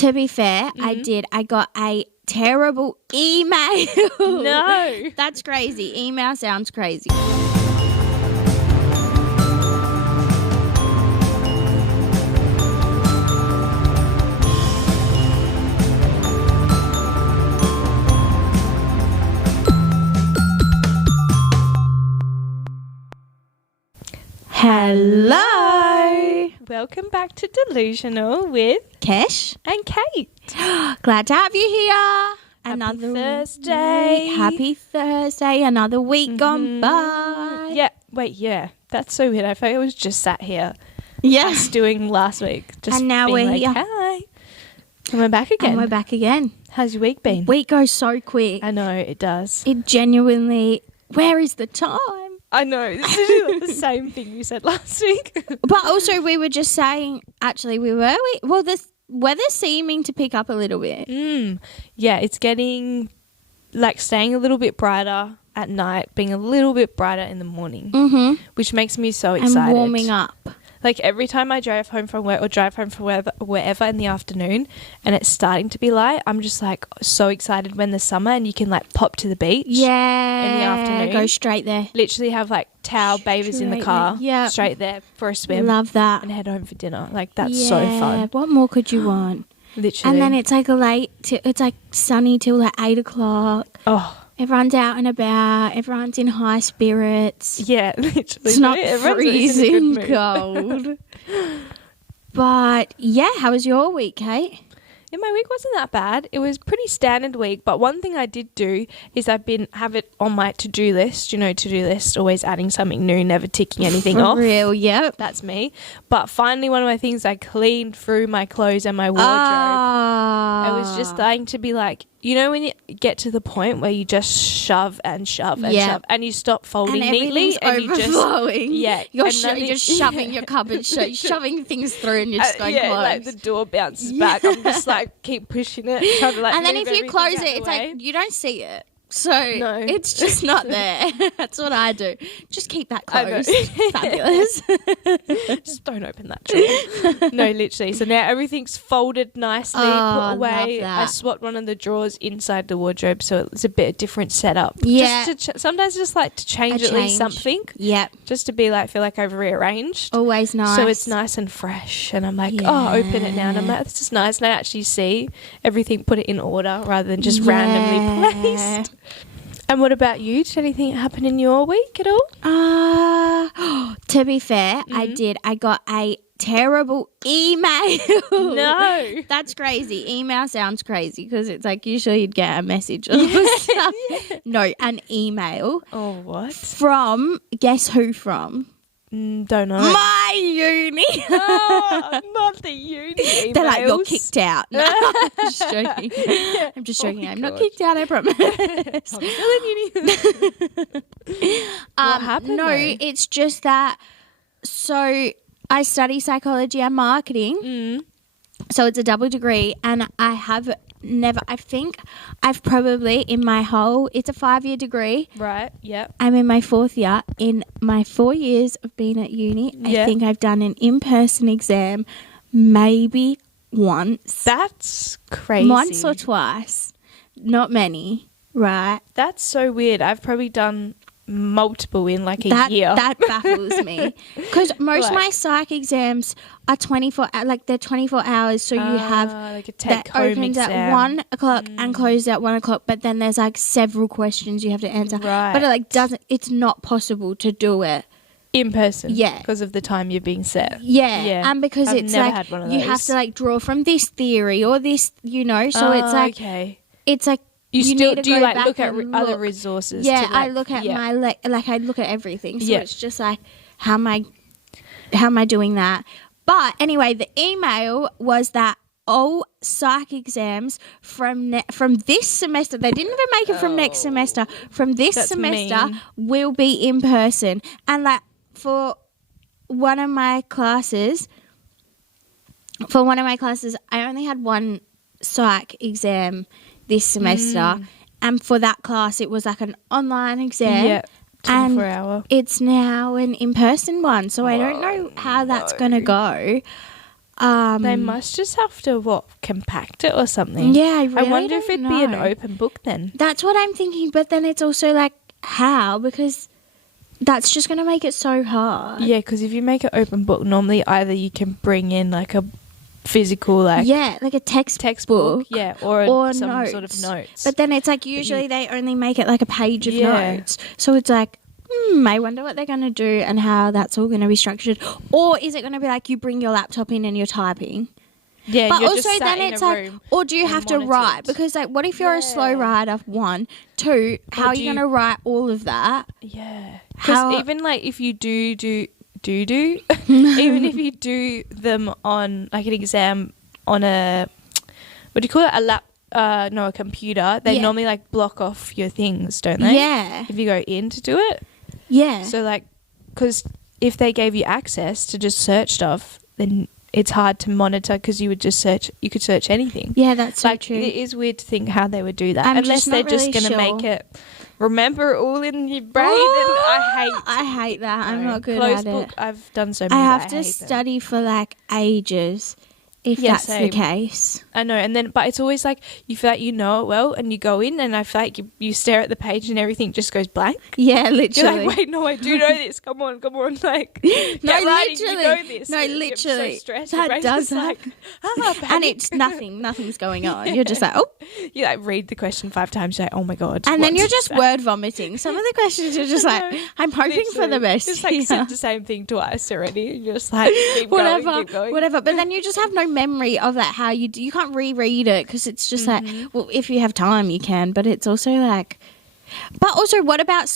To be fair, I did. I got a terrible email. No. That's crazy. Email sounds crazy. Hello. Welcome back to Delusional with Kesh and Kate. Glad to have you here. Happy Thursday. Happy Thursday. Another week gone by. Yeah. Wait, yeah. That's so weird. I felt I was just sat here. Yeah. Us doing last week. Just And now being we're like, here. Hi. And we're back again. And we're back again. How's your week been? Week goes so quick. I know, it does. It genuinely, where is the time? I know. This is like the same thing you said last week. But also we were just saying, actually well, the weather's seeming to pick up a little bit. Yeah, it's getting, like, staying a little bit brighter at night, being a little bit brighter in the morning, which makes me so excited. And warming up. Like, every time I drive home from work or drive home from wherever in the afternoon and it's starting to be light, I'm just, like, so excited when the summer and you can, like, pop to the beach. Yeah. In the afternoon. Go straight there. Literally have, like, towel bathers in the Straight car. there. Yeah. Straight there for a swim. Love that. And head home for dinner. Like, that's so fun. What more could you want? Literally. And then it's like it's like sunny till like 8 o'clock. Oh. Everyone's out and about. Everyone's in high spirits. Yeah, literally. It's not Everyone's in a freezing good mood. cold. But yeah, how was your week, Kate? Yeah, my week wasn't that bad. It was pretty standard week, but one thing I did do is have it on my to-do list. You know, to-do list, always adding something new, never ticking anything For off. real, yep. That's me. But finally, one of my things, I cleaned through my clothes and my wardrobe. I was just starting to be like, you know, when you get to the point where you just shove and shove and shove and you stop folding and neatly and you overflowing. just You're and just shoving your cupboard, shoving things through, and you're just going close. like the door bounces back. I'm just like keep pushing it, trying to like. And then move if you everything close out it, the it's way. like you don't see it. So No. it's just not there. That's what I do. Just keep that I know. closed. Fabulous. Just don't open that drawer. No, literally. So now everything's folded nicely, put away. Love that. I swapped one of the drawers inside the wardrobe, so it's a bit different setup. Yeah. Just to sometimes just like to change at least something. Yep. Just to be like, feel like I've rearranged. Always nice. So it's nice and fresh. And I'm like, oh, open it now. And I'm like, this is nice. And I actually see everything, put it in order rather than just randomly placed. And what about you? Did anything happen in your week at all? To be fair, I did. I got a terrible email. No. That's crazy. Email sounds crazy because it's like usually you'd get a message or stuff. No, an email. Oh, what? From, guess who from? Don't know. My uni. Oh, not the uni emails. They're like, you're kicked out. No, I'm just joking. I'm just joking. I'm not kicked out, I promise. I'm still in uni. What happened? No, though? it's just that. So I study psychology and marketing. So it's a double degree, and I think I've probably in my whole, it's a 5-year degree. Right, yep. I'm in my 4th year. In my 4 years of being at uni, I think I've done an in-person exam maybe once. That's crazy. Once or twice. Not many, right? That's so weird. I've probably done multiple in like a year. That baffles me. Because most of my psych exams are 24, like they're 24 hours. So you have like a that take-home opens exam. at 1 o'clock and closes at 1 o'clock. But then there's like several questions you have to answer. Right. But it like it's not possible to do it. In person. Yeah. Because of the time you're being set. Yeah. And because I've it's never like had one of you those. have to like draw from this theory or this, you know. So it's like, okay. it's like, You need still to do you go like back look at and other look. resources? Yeah, to, I look at my I look at everything. So Yeah. it's just like how am I doing that? But anyway, the email was that all psych exams from this semester, they didn't even make it from next semester. From this That's semester mean. will be in person, and like for one of my classes, I only had one psych exam this semester, and for that class it was like an online exam. Yeah. 24 hour. It's now an in-person one, so I don't know how that's going to go. They must just have to, compact it or something? Yeah, I really wonder if don't it'd be an know. open book then. That's what I'm thinking, but then it's also like, how? Because that's just going to make it so hard. Yeah, because if you make an open book, normally either you can bring in like a physical like a textbook. Yeah, or some notes. sort of notes. But then it's like usually they only make it like a page of notes. So it's like, I wonder what they're going to do and how that's all going to be structured. Or is it going to be like you bring your laptop in and you're typing? Yeah, but you're also just sat then in it's a like, room or do you have to monitored. write? Because like, what if you're a slow writer? 1, 2, how are you going to write all of that? Yeah, How- because even like if you do even if you do them on like an exam on a, what do you call it, a computer, they normally like block off your things, don't they? Yeah. If you go in to do it. Yeah. So like, because if they gave you access to just search stuff, then it's hard to monitor because you could search anything. Yeah, that's so like, true. It is weird to think how they would do that. I'm Unless just they're not just really going to sure. make it remember it all in your brain. And I hate that. I'm not good closed at book, it. I've done so I many. have that to hate them. study for like ages if Yeah, that's same. the case. I know, and then but it's always like you feel like you know it well, and you go in, and I feel like you stare at the page, and everything just goes blank. Yeah, You're literally. like, wait, no, I do know this. Come on, like, No, get writing, literally. you know this. No, And you're literally. so stressed. That Your brain's does just like, and panic. it's nothing's going on. You're just like, oh. You like read the question 5 times. You're like, oh my god. And then what you're did just that- word vomiting. Some of the questions are just like, I'm hoping for the Literally. best. Just like here. said the same thing twice already. You're just like, keep going, keep going. Whatever. But then you just have no memory of that. How you do. You can't reread it because it's just like, well, if you have time, you can. But it's also like, but also, what about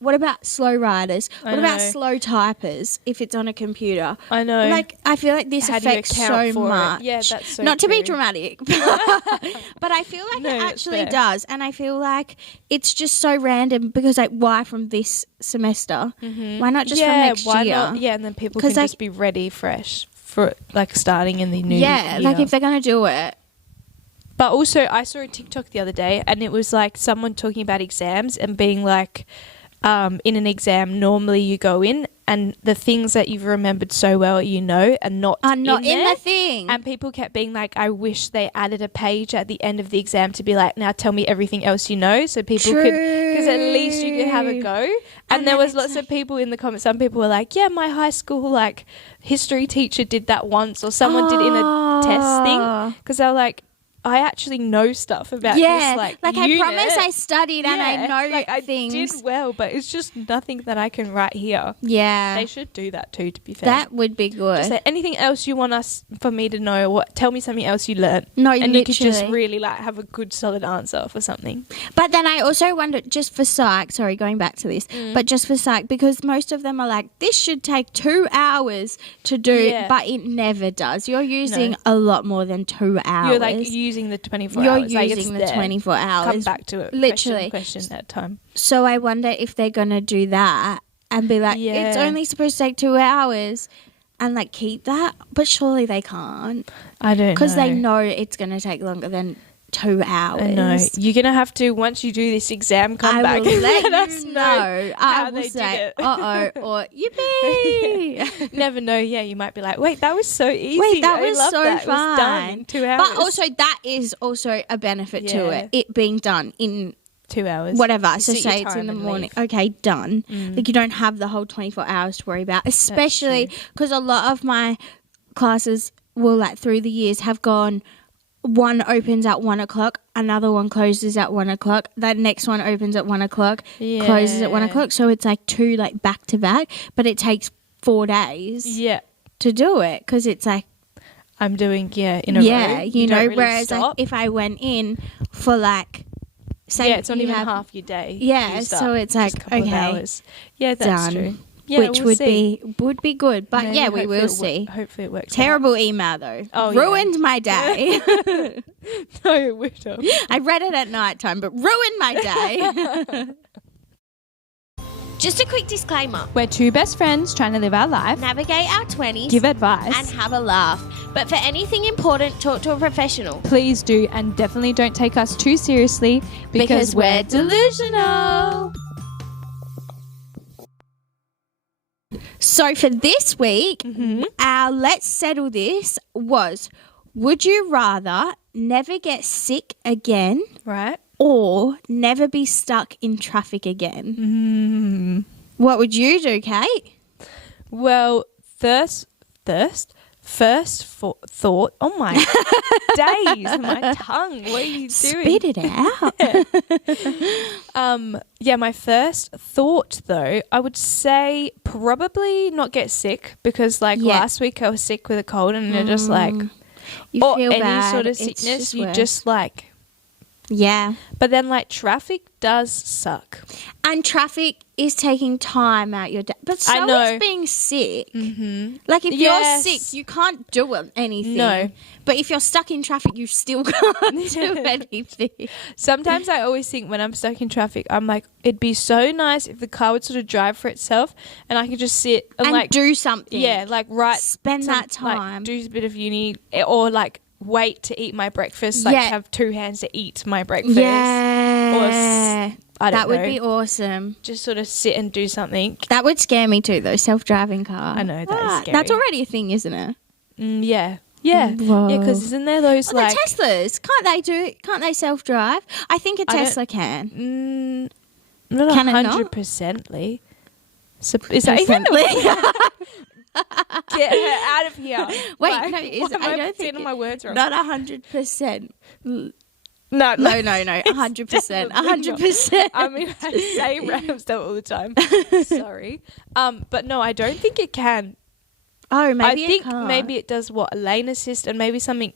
what about slow writers? I What about know. slow typers if it's on a computer? I know. Like, I feel like this How do you affects account so for it? much. Yeah, that's so Not to be true. dramatic, but I feel like No, it that's actually fair. does. And I feel like it's just so random because, like, why from this semester? Why not just from next why year? Not? Yeah, and then people can 'Cause, like- just be ready, fresh for like starting in the new Yeah, year. like if they're going to do it. But also, I saw a TikTok the other day, and it was like someone talking about exams and being like, in an exam, normally you go in and the things that you've remembered so well, and not Are not in there. the thing. And people kept being like, I wish they added a page at the end of the exam to be like, now tell me everything else you know, so people could, because at least you could have a go. And there then was it's lots of people in the comments. Some people were like, yeah, my high school like history teacher did that once, or someone did in a test thing, because they were like, I actually know stuff about Yeah, this. like I unit. promise I studied and I know like things. I did well, but it's just nothing that I can write here. Yeah, They should do that too, to be fair. that would be good. Just say anything else you want for me to know. What? Tell me something else you learnt. No, and you could just literally. really like have a good solid answer for something. But then I also wonder, just for psych, sorry, going back to this, but just for psych, because most of them are like, this should take 2 hours to do, Yeah. but it never does. You're using a lot more than 2 hours. You're like using the 24 You're hours. Like, using it's the there. 24 hours. Come back to it. Literally. Question at a time. So I wonder if they're going to do that and be like, it's Yeah. only supposed to take 2 hours and like keep that. But surely they can't I don't know. because they know it's going to take longer than 2 hours. I know. You're going to have to, once you do this exam, come I back will and let us you know. I how will they did say, it. uh-oh, or yippee. Never know. Yeah, you might be like, wait, that was so easy. Wait, that I was love so that. It was done in fun. 2 hours. But also, that is also a benefit to Yeah. it being done in 2 hours. whatever. You So sit your say it's in time the and morning. leave. Okay, done. Like you don't have the whole 24 hours to worry about, especially because a lot of my classes will, like, through the years have gone, one opens at 1 o'clock, another one closes at 1 o'clock, that next one opens at 1 o'clock, closes at 1 Yeah. o'clock. So it's like 2 like back to back, but it takes 4 days Yeah. to do it because it's like, I'm doing, in a row. you know, don't really whereas like, stop. if I went in for like, say it's not you even have- half your day. Yeah, used so up. it's Just like, a couple of okay, hours. Yeah, that's done. true. Yeah, which we'll would see. be good. But Maybe, yeah, we hopefully will it see. Hopefully it works. Terrible email though. Oh, yeah. Ruined my day. Out. No, it would have. I read it at night time, but ruined my day. Just a quick disclaimer. We're two best friends trying to live our life, Navigate our 20s give advice. and have a laugh. But for anything important, talk to a professional. Please do, and definitely don't take us too seriously because we're delusional. So for this week, our Let's Settle This was, would you rather never get sick again Right. or never be stuck in traffic again? What would you do, Kate? Well, first thought. Oh my days, my tongue. What are you doing? Spit it out. Yeah, my first thought though, I would say probably not get sick because last week I was sick with a cold and you're just You or feel any bad. sort of It's sickness, just you worse. just Yeah. but then traffic does suck. And traffic is taking time out your day. But so I know. is being sick. Mm-hmm. Like if Yes. you're sick, you can't do anything. No. But if you're stuck in traffic, you still can't do anything. Sometimes I always think when I'm stuck in traffic, I'm like, it'd be so nice if the car would sort of drive for itself and I could just sit and, do something. yeah, Spend that to, time. do a bit of uni or wait to eat my breakfast, have two hands to eat my breakfast. Yeah. I don't that would know. be awesome. Just sort of sit and do something. That would scare me too, though. Self-driving car. I know, that is scary. That's already a thing, isn't it? Yeah. Yeah. Whoa. Yeah, because isn't there those Well, the Teslas, can't they self-drive? I think a I don't- Tesla can. Not Can it not? 100%ly. So, is that even Get her out of here. Wait, Like, no, why am I don't think getting my words wrong. Not 100%. No, No, 100%. 100%. I mean, I say random stuff all the time. Sorry. But no, I don't think it can. Oh, maybe I think it can't. maybe it does a lane assist and maybe something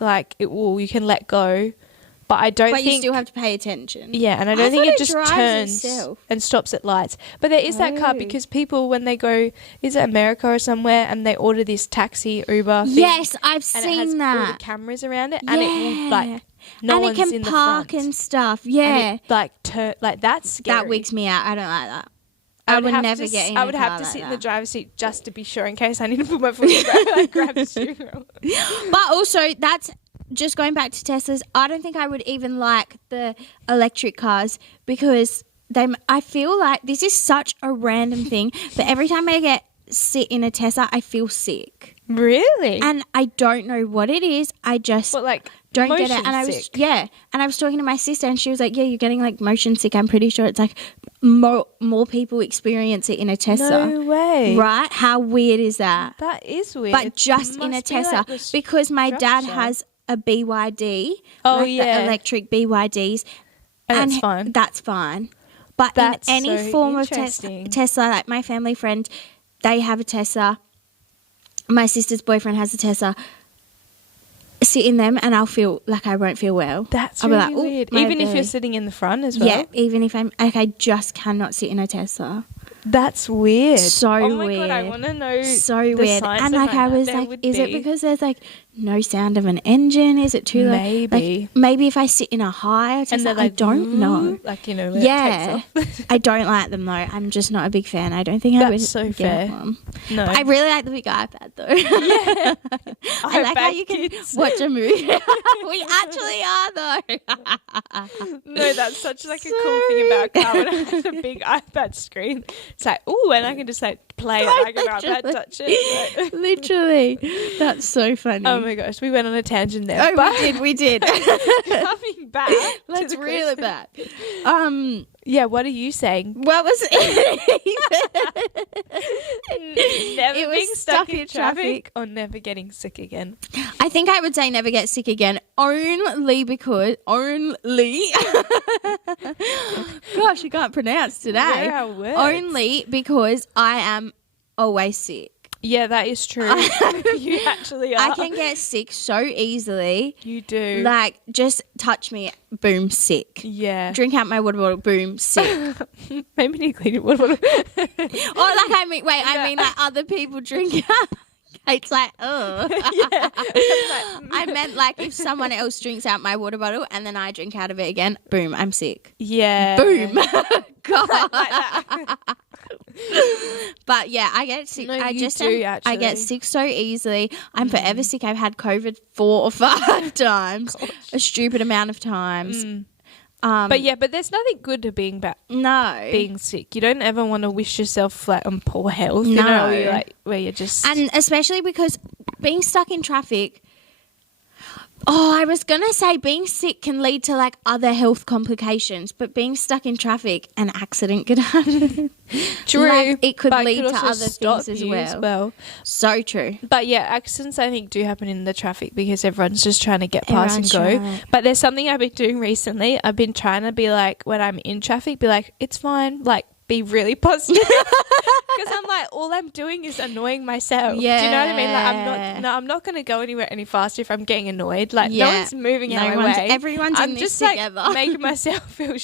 like it will. You can let go, but I don't But think you still have to pay attention. Yeah, and I I don't think thought it it just drives turns itself. and stops at lights. But there is that car Oh. because people, when they go, is it America or somewhere, and they order this taxi Uber thing. Yes, I've and it has seen all the that. cameras around it, and it will Yeah. no and it one's can in the park front. and stuff. Yeah. And it, that's scary. That wigs me out. I don't like that. I would have never to, get in I a would car have to like sit in that. the driver's seat just to be sure in case I need to put my foot in and grab the steering wheel. But also, that's just going back to Teslas. I don't think I would even like the electric cars because I feel like this is such a random thing, but every time I sit in a Tesla, I feel sick. Really? And I don't know what it is. I just don't get it. motion And I was sick? and I was talking to my sister and she was like, yeah, you're getting motion sick. I'm pretty sure it's more people experience it in a Tesla. No way. Right? How weird is that? That is weird. But It just in a must be Tesla the because my dad structure. has a BYD. Oh, the yeah. electric BYDs. And that's fine. That's fine. But That's in any so form of interesting. Tesla, like my family friend, they have a Tesla. My sister's boyfriend has a Tesla. Sit in them and I'll feel like I won't feel well. That's I'll be really like, "Ooh, weird. my Even if belly." you're sitting in the front as well. Yeah, even if I'm I just cannot sit in a Tesla. That's weird. So oh my weird. God, I want to know. So the weird. science And I behind was that. There like, would is it be. because there's no sound of an engine? Is it too low? Maybe. Maybe if I sit in a higher And Tesla, they're I don't know. when Yeah, it takes off. I don't like them though. I'm just not a big fan. I don't think I would That's so get fair. one. No. I really like the big iPad though. Yeah. I like how iPad you can kids. watch a movie. We actually are though. No, that's such a cool thing about a car when it has a big iPad screen. It's like, ooh, and I can just play it like an iPad, touch it. Literally, that's so funny. Oh my gosh, we went on a tangent there. Oh, but we did. coming back. Let's to the reel it question. back. Yeah, what are you saying? What was Never It was being stuck in traffic. traffic or never getting sick again. I think I would say never get sick again, only because gosh, I can't pronounce today. Where are words? Only because I am always sick. Yeah, that is true. You actually are. I can get sick so easily. You do. Like, just touch me, boom, sick. Yeah. Drink out my water bottle, boom, sick. Maybe need to clean it. What? I mean like other people drink out. It's like, oh. I meant like if someone else drinks out my water bottle and then I drink out of it again, boom, I'm sick. Yeah. Boom. God. Like that. But yeah, I get sick. No, I you just do, I actually. get sick so easily. I'm forever sick. I've had COVID 4 or 5 times, a stupid amount of times. But there's nothing good to being No. being sick. You don't ever want to wish yourself flat on poor health. No. You know, where you're just And especially because being stuck in traffic. Oh, I was going to say being sick can lead to like other health complications, but being stuck in traffic, an accident could happen. true. Like, it could but lead could to also other stop things you as well. So true. But yeah, accidents I think do happen in the traffic because everyone's just trying to get past and Everyone's go. trying. But there's something I've been doing recently. I've been trying to be like, when I'm in traffic, be like, it's fine. Like, be really positive. Because I'm like, all I'm doing is annoying myself. Yeah. Do you know what I mean? Like, I'm not going to go anywhere any faster if I'm getting annoyed. Like, no one's moving my way. Everyone's I'm in this just together. like making myself feel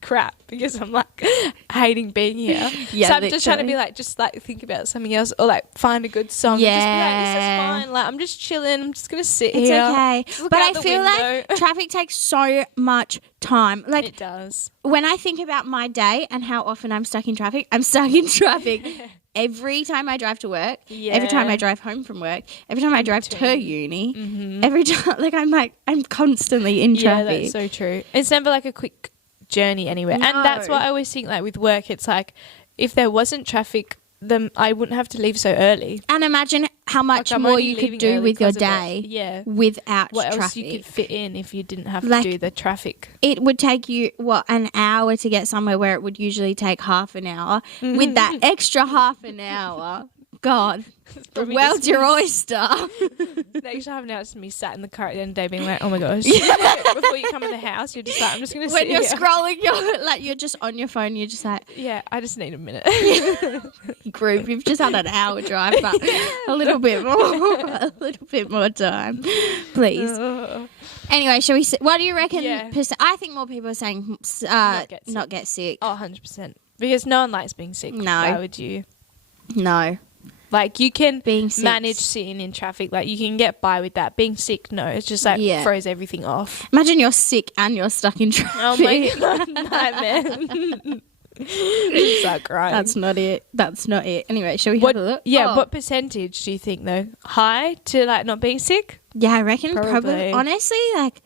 crap because I'm like hating being here. Yeah, so I'm just trying to be literally. like, just like think about something else or like find a good song. Yeah. And just be like, this is fine. Like, I'm just chilling. I'm just going to sit It's here. okay. Look But out I the feel window. like traffic takes so much time. Like, It does. when I think about my day and how often I'm stuck in traffic, I'm stuck in traffic every time I drive to work, every time I drive home from work, every time I drive to uni, every time, I'm constantly in Yeah, traffic. that's so true. It's never like a quick journey anywhere. No. And that's what I always think, like with work, it's like if there wasn't traffic, then I wouldn't have to leave so early. And imagine how much Like, I'm more only you could leaving do early with your 'cause of it. day Yeah. without What else traffic. you could fit in if you didn't have Like- to do the traffic. It would take you, an hour to get somewhere where it would usually take half an hour. With that extra half an hour, God, the probably world's just your me. oyster. The extra half an hour is me sat in the car at the end of the day being like, oh my gosh. Before you come in the house, you're just like, I'm just going to sit When you're here. scrolling, you're just on your phone, you're just like, Yeah, I just need a minute. group, you've just had an hour drive, but a little bit more time, please. Anyway, shall we? What do you reckon? Yeah. I think more people are saying not get sick. Oh, 100%. Because no one likes being sick. No. Why would you? No, Like, you can being sick. manage sitting in traffic. Like, you can get by with that. Being sick, no. It's just like Yeah. throws everything off. Imagine you're sick and you're stuck in traffic. Oh my God, nightmare. It's like, right. That's not it. Anyway, shall we what, have a look? Yeah, Oh. what percentage do you think, though? High to, like, not being sick? Yeah, I reckon Probably. probably honestly like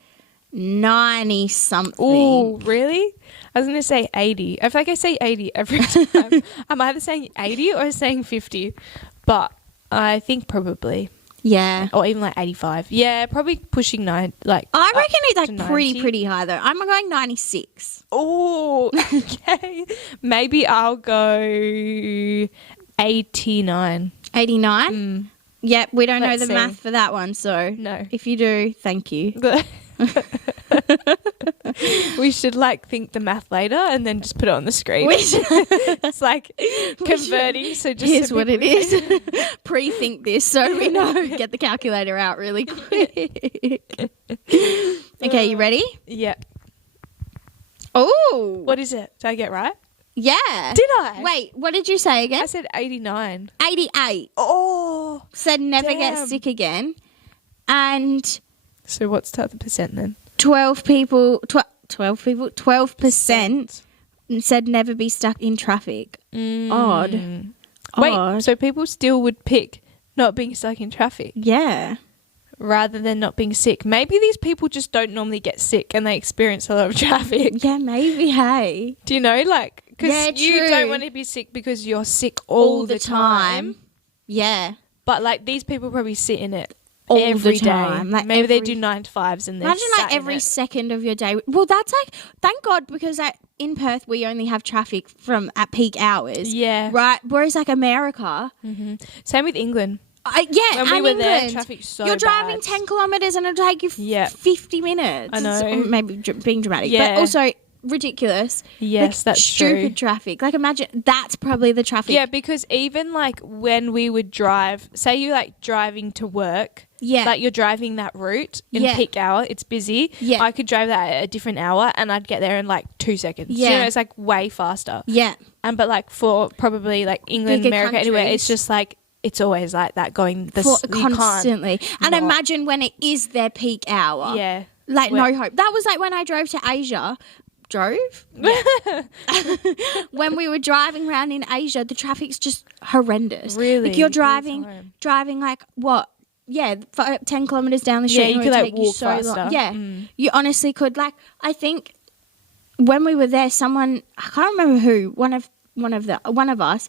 90 something. Oh, really? I was going to say 80. I feel like I say 80 every time. I'm either saying 80 or saying 50. But I think probably. Yeah. Or even like 85. Yeah, probably pushing 9. Like, I reckon it's to like 90. pretty high though. I'm going 96. Oh, okay. Maybe I'll go 89. 89? Yep, we don't know Let's the see. math for that one, so No. if you do, thank you. We should like think the math later and then just put it on the screen. We should- It's like converting. So just Here's so what it people- is. Pre-think this so we know. Get the calculator out really quick. Okay, you ready? Yeah. Oh, What is it? Did I get right? yeah. Did I? Wait, what did you say I again? said 89. 88. Oh. Said never Damn. get sick again. And So what's the other percent then? 12% said never be stuck in traffic. Odd. Wait, Odd. so people still would pick not being stuck in traffic Yeah. rather than not being sick. Maybe these people just don't normally get sick and they experience a lot of traffic. Yeah, maybe, hey. Do you know? Like, because Yeah, you true. don't want to be sick because you're sick all the time. Yeah. But like these people probably sit in it All the every day. time. Like, Maybe they every- do 9 to 5s and they're Imagine sat like in every it. second of your day. Well, that's like, thank God, because in Perth we only have traffic at peak hours. Yeah. Right. Whereas like America, Same with England. yeah, When we and were there, England, traffic's so you're driving bad. 10 kilometres and it'll take you Yeah. 50 minutes. I know. It's maybe being dramatic, Yeah. but also ridiculous. Yes, Like, that's stupid true. traffic. Like imagine that's probably the traffic. Yeah, because even like when we would drive, say you like driving to work. Yeah. Like you're driving that route in Yeah. peak hour, it's busy. Yeah. I could drive that at a different hour and I'd get there in like 2 seconds. Yeah. You know, it's like way faster. Yeah. But like for probably like England, Bigger America, anywhere, countries. it's just like it's always like that going For you can't- constantly. And not. imagine when it is their peak hour. Yeah. Like Where- no hope. That was like when I drove to Asia. When we were driving around in Asia, the traffic's just horrendous. Really? Like you're All the time. driving like what? Yeah, 10 kilometers down the Yeah, street. you and it could, would like, take you walk so long. faster. Yeah, you honestly could. Like I think when we were there, someone, I can't remember who, one of us,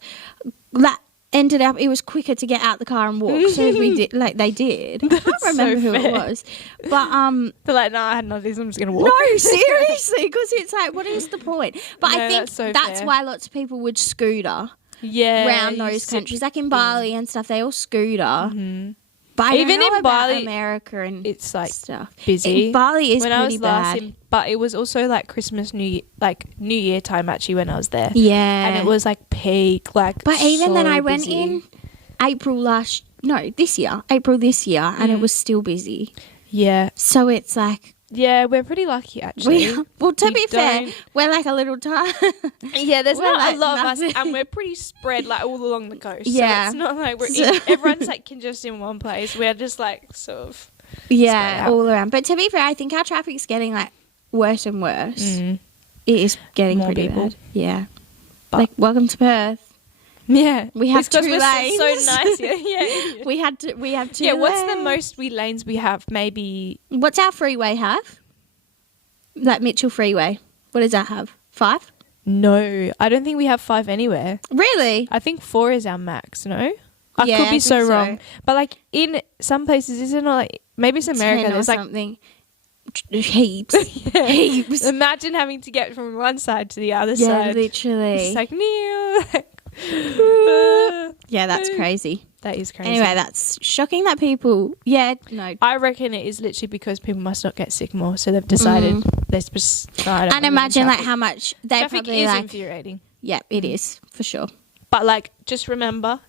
that ended up, it was quicker to get out the car and walk. So we did, like they did. I can't remember who it was. But they're like, no, I had none of these, I'm just gonna walk. no, seriously, because it's like, what is the point? But No, I think that's so that's fair. why lots of people would scooter around you those sit- countries, like in Bali and stuff. They all scooter. Mhm. But I don't Even know in about Bali, America and it's like stuff. busy. In Bali is when I pretty was bad. last in, but it was also like Christmas, New Year time actually when I was there. Yeah, And it was like peak, like. But even then, so I went busy. in April this year, and it was still busy. Yeah, So it's like yeah, we're pretty lucky actually. well, to We be fair, don't- we're like a little town. Yeah, there's We're not like a lot of us, nothing. and we're pretty spread like all along the coast. Yeah. So it's not like everyone's like congested in one place. We're just like sort of. Yeah, Spread out. all around. But to be fair, I think our traffic's getting like worse and worse. Mm. It is getting More pretty people. bad. Yeah, But- like welcome to Perth. Yeah, We have It's 'cause two we're lanes. So nice. Yeah. We have two. Yeah, what's the lanes. most lanes we have? Maybe What's our freeway have? Like Mitchell Freeway. What does that have? 5? no. I don't think we have 5 anywhere. Really? I think 4 is our max. No, I Yeah, could I be so think so. wrong. But like in some places, isn't it like maybe it's America? 10 or There's like something. Heaps. Heaps. imagine having to get from one side to the other Yeah, side. literally. It's like Neil. Yeah, that's crazy. That is crazy. Anyway, that's shocking that people. Yeah, no. I reckon it is literally because people must not get sick more, so they've decided they're just. No, I don't And wanna be in imagine like traffic. how much they Traffic probably is like. infuriating. Yeah, it is for sure. But like, just remember.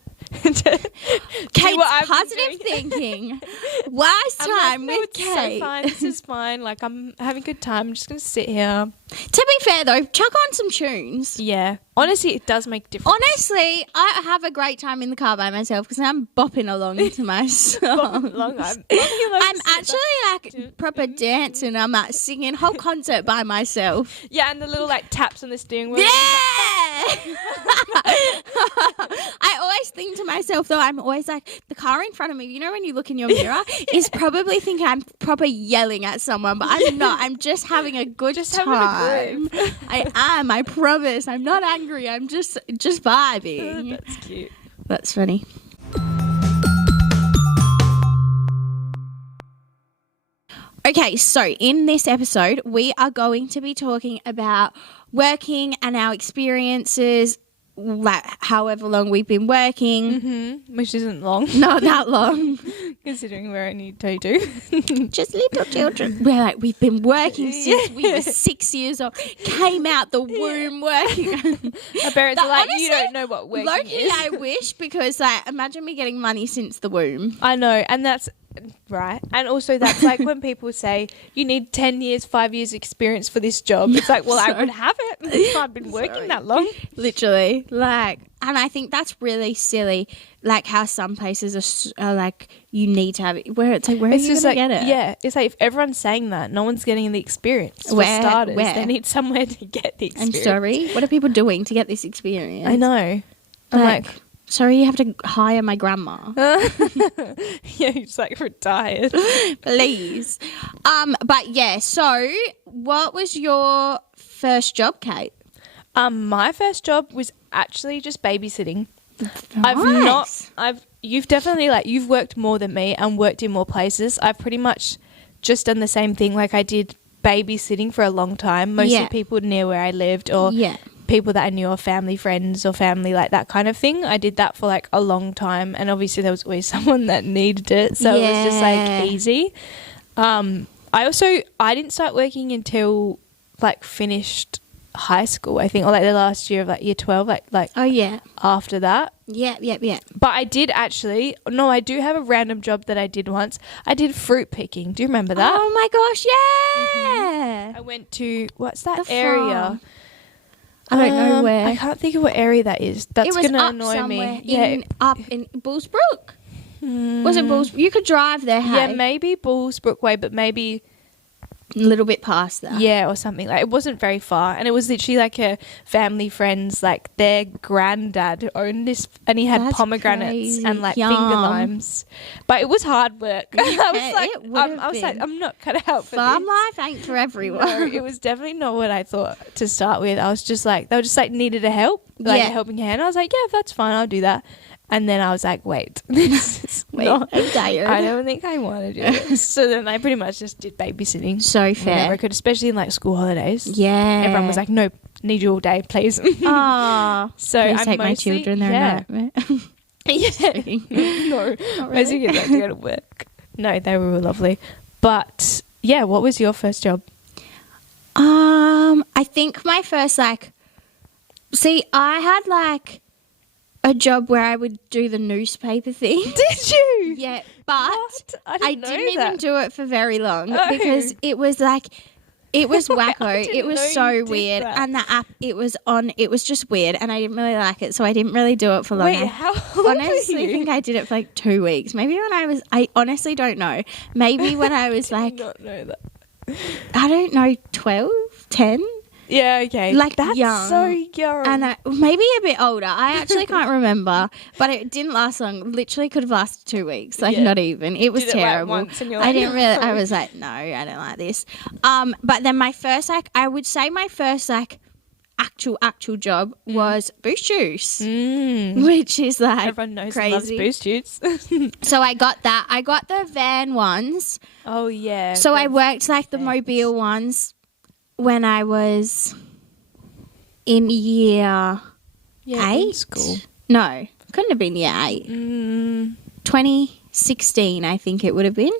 Kate's I've been positive doing. thinking. Wise I'm like, time no, with it's Kate. so fine. This is fine. Like I'm having a good time. I'm just gonna sit here. To be fair though, chuck on some tunes. Yeah. Honestly, it does make a difference. Honestly, I have a great time in the car by myself because I'm bopping along to my song. I'm actually like proper dancing. I'm like singing whole concert by myself. Yeah, and the little like taps on the steering wheel. Yeah. I always think to myself though, I'm always like the car in front of me. You know when you look in your mirror, is probably thinking I'm proper yelling at someone, but I'm not. I'm just having a good Just time. having a groove. I am. I promise. I'm not angry. I'm just vibing. That's cute. That's funny. Okay, so in this episode, we are going to be talking about working and our experiences, like however long we've been working. Mm-hmm. Which isn't long, Not that long, considering we're only 22. just little children. We've been working since we were 6 years old. Came out the womb working. Our parents But are like, honestly, you don't know what working Low-key, is. I wish because like imagine me getting money since the womb. I know, and that's right. And also, that's like when people say you need 10 years, 5 years experience for this job. It's like, well, I would have it if I've been working that long. Literally, and I think that's really silly. Like how some places are like you need to have it. Where it's like, where It's are you just gonna like, get it? yeah, it's like if everyone's saying that, no one's getting the experience. For Where- starters, where? they need somewhere to get the I'm experience. sorry. What are people doing to get this experience? I know. I'm Like, sorry, you have to hire my grandma, yeah, he's like retired. please. But yeah. So, what was your first job, Kate? My first job was actually just babysitting. Nice. You've definitely you've worked more than me and worked in more places. I've pretty much just done the same thing. Like I did babysitting for a long time, mostly Yeah. people near where I lived or Yeah. people that I knew or family friends or family, like that kind of thing. I did that for like a long time, and obviously there was always someone that needed it, so it was just Yeah. like easy. I didn't start working until like finished high school, I think, or like the last year of like year 12, like Oh yeah. after that. Yeah. But I did actually, no, I do have a random job that I did once. I did fruit picking. Do you remember that? Oh my gosh, yeah. I went to, what's that The area? farm. I don't know where. I can't think of what area that is. That's It was going to up annoy somewhere me. up in Bullsbrook. Was it Bulls? You could drive there, hey? Yeah, maybe Bullsbrook way, but maybe a little bit past that. Yeah, or something. Like, it wasn't very far. And it was literally like a family friends, like their granddad owned this, and he had That's pomegranates crazy. and like Yum. finger limes. But it was hard work. Yeah, I it was would've like, been. I'm not cut out for Farm this. life ain't for everyone. No, it was definitely not what I thought to start with. I was just like, they were just like needed a Yeah. helping hand. I was like, yeah, that's fine, I'll do that. And then I was like, wait, this is Wait, not, I'm tired. I don't think I want to do this. So then I pretty much just did babysitting. So Whenever I fair. could, especially in like school holidays. Yeah. Everyone was like, nope, need you all day, please. oh, So please I take my mostly- children. They're yeah. not. Yeah. No, mostly kids like to go to work. No, they were lovely. But yeah, what was your first job? I think my first I had a job where I would do the newspaper thing. Did you? Yeah, but What? I didn't even do it for very long Oh. because it was wacko. didn't It was know you so did weird, that. and the app it was on, it was just weird, and I didn't really like it, so I didn't really do it for long. Wait, I how old honestly were you? think I did it for 2 weeks. Maybe I honestly don't know. Maybe when I was I did not know that. I don't know, 12, 10. Yeah, okay. Like, that's young. so young. And maybe a bit older. I actually can't remember, but it didn't last long. Literally could have lasted 2 weeks. Yeah. Not even. It was Did it, like, terrible. once and you're I like, didn't really. I "No." was like, no, I don't like this. But then my first I would say my first actual job was Boost Juice, which is Everyone knows and loves crazy. Boost Juice. So I got that. I got the van ones. Oh, yeah. So I that's- worked the mobile ones when I was in year yeah, in 8. school. No, couldn't have been year 8. 2016, I think it would have been.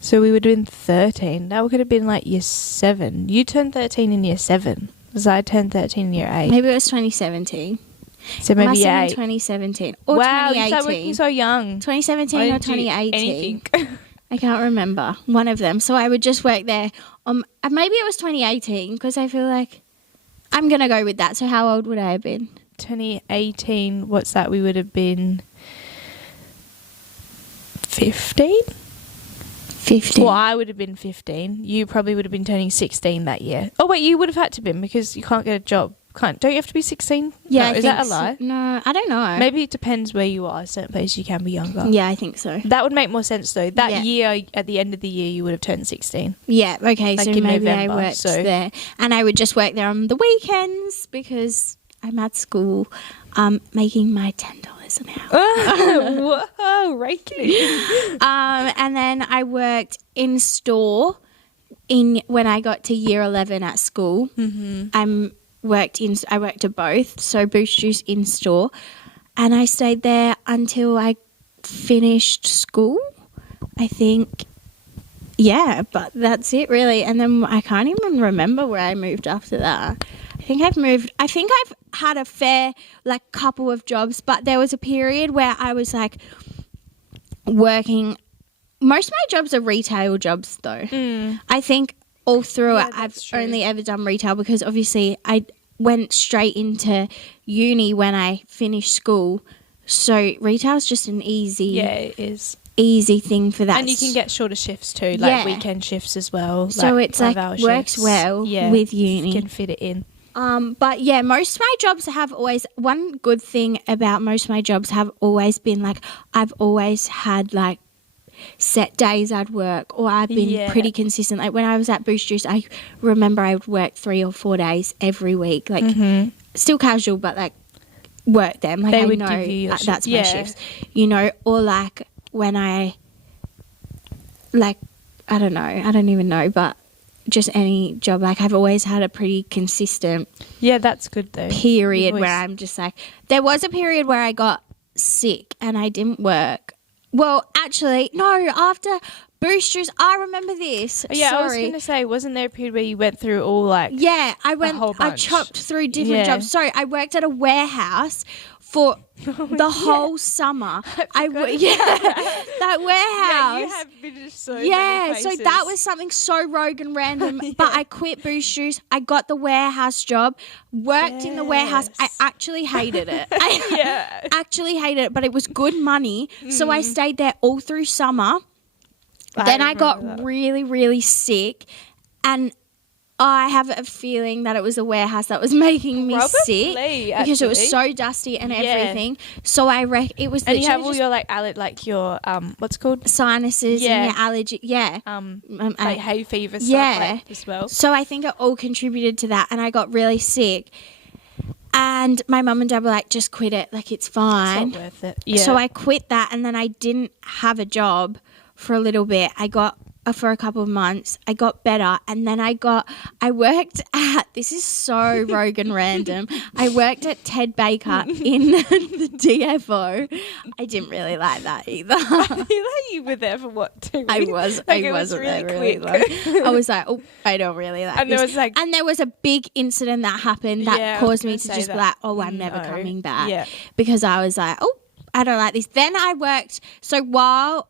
So we would have been 13. That could have been like year 7. You turned 13 in year 7. Because I turned 13 in year 8. Maybe it was 2017. So It maybe must year have 8. been 2017 or Wow, you 2018. started working so young. 2017 I or didn't do 2018. anything. I can't remember. One of them. So I would just work there. Maybe it was 2018 because I feel like I'm going to go with that. So how old would I have been? 2018, what's that? We would have been 15? 15. Well, I would have been 15. You probably would have been turning 16 that year. Oh, wait, you would have had to be because you can't get a job. Don't you have to be 16? Yeah, No, I is think that a so. lie? No, I don't know. Maybe it depends where you are. Certain places you can be younger. Yeah, I think so. That would make more sense though. That Yeah. year, at the end of the year, you would have turned 16. Yeah, okay, Like so in maybe November, I worked so- there. And I would just work there on the weekends because I'm at school making my $10 an hour. Whoa, raking it. And then I worked in store when I got to year 11 at school. Mm-hmm. I worked at both, so Boost Juice in store. And I stayed there until I finished school, I think. Yeah, but that's it really. And then I can't even remember where I moved after that. I think I've had a fair couple of jobs, but there was a period where I was working. Most of my jobs are retail jobs though. I think all through it I've that's true. only ever done retail because obviously I went straight into uni when I finished school. So retail's just an Yeah, it is. easy thing for that. And you can get shorter shifts too, Yeah. weekend shifts as well. So it's 5-hour works shifts. well with uni. You can fit it in. But yeah, most of my jobs have always, one good thing about most of my jobs have always been I've always had set days I'd work, or I've been Yeah. pretty consistent. Like when I was at Boost Juice, I remember I would work 3 or 4 days every week, still casual, but work them. They I would know give you your that's shift. my Yeah. shifts, or when I I don't know, I don't even know, but just any job. I've always had a pretty consistent Yeah, that's good though. period You've where always- I'm just there was a period where I got sick and I didn't work. Well, actually, no, after Boost Juice, I remember this. Oh, yeah, I was Sorry. going to say, wasn't there a period where you went through all Yeah, I whole I bunch. chopped through different Yeah. jobs. Sorry, I worked at a warehouse for the whole summer. That warehouse. Yeah, you have been to so Yeah, many so places. that was something so rogue and random. But I quit Boost Juice. I got the warehouse job, worked in the warehouse. I Yes. actually hated it. Yeah. Actually hated it, but it was good money. So I stayed there all through summer. Then I got remember that. really, really sick, and I have a feeling that it was the warehouse that was making me sick Probably, because it was actually. so dusty and Yeah. everything. So it was And you have literally all just your like your what's it called sinuses Yeah. and your allergy. Yeah. like hay fever stuff yeah. like, as well. So I think it all contributed to that, and I got really sick. And my mum and dad were like, just quit it. Like, it's fine. It's not worth it. Yeah. So I quit that, and then I didn't have a job for a little bit. I got for a couple of months. I got better, and then I worked at, this is so rogue and random, I worked at Ted Baker in the DFO. I didn't really like that either. You were there for what, 2 weeks? I wasn't there really long. I was like, oh, I don't really like And this. there was a big incident that happened that Yeah, I was caused me gonna to say just be that. like, oh, I'm never No. coming back. Yeah. Because I was like, oh, I don't like this. Then I worked, so while